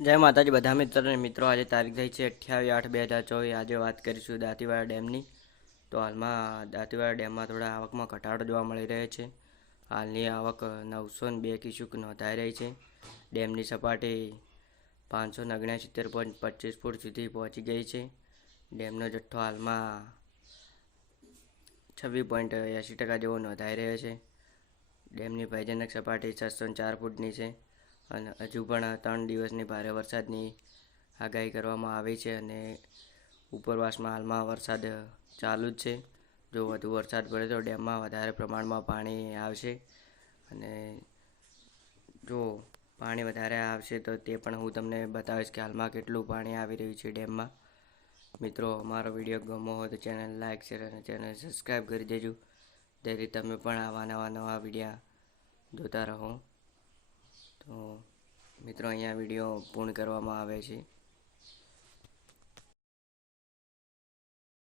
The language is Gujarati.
જય માતાજી, બધા મિત્રો અને મિત્રો, આજે તારીખ થઈ છે અઠ્યાવીસ આઠ બે હજાર ચોવીસ. આજે વાત કરીશું દાંતીવાડા ડેમની. તો હાલમાં દાંતીવાડા ડેમમાં થોડા આવકમાં ઘટાડો જોવા મળી રહ્યો છે. હાલની આવક નવસો બે ક્યુસેક નોંધાઈ રહી છે. ડેમની સપાટી પાંચસો ઓગણસિત્તેર પોઈન્ટ પચીસ ફૂટ સુધી પહોંચી ગઈ છે. ડેમનો જથ્થો હાલમાં છવ્વીસ પોઈન્ટ એંસી ટકા જેવો નોંધાઈ રહ્યો છે. ડેમની ભયજનક સપાટી છસો ચાર ફૂટની છે. અને હજુ પણ ત્રણ દિવસની ભારે વરસાદની આગાહી કરવામાં આવી છે અને ઉપરવાસમાં હાલમાં વરસાદ ચાલુ જ છે. જો વધુ વરસાદ પડે તો ડેમમાં વધારે પ્રમાણમાં પાણી આવશે અને જો પાણી વધારે આવશે તો તે પણ હું તમને બતાવીશ કે હાલમાં કેટલું પાણી આવી રહ્યું છે ડેમમાં. મિત્રો, અમારો વીડિયો ગમો હોય તો ચેનલ લાઇક શેર અને ચેનલ સબસ્ક્રાઈબ કરી દેજો. જેથી તમે પણ આવા નવા નવા વિડીયા જોતા રહો. મિત્રો અહીંયા વીડિયો પૂર્ણ કરવામાં આવે છે.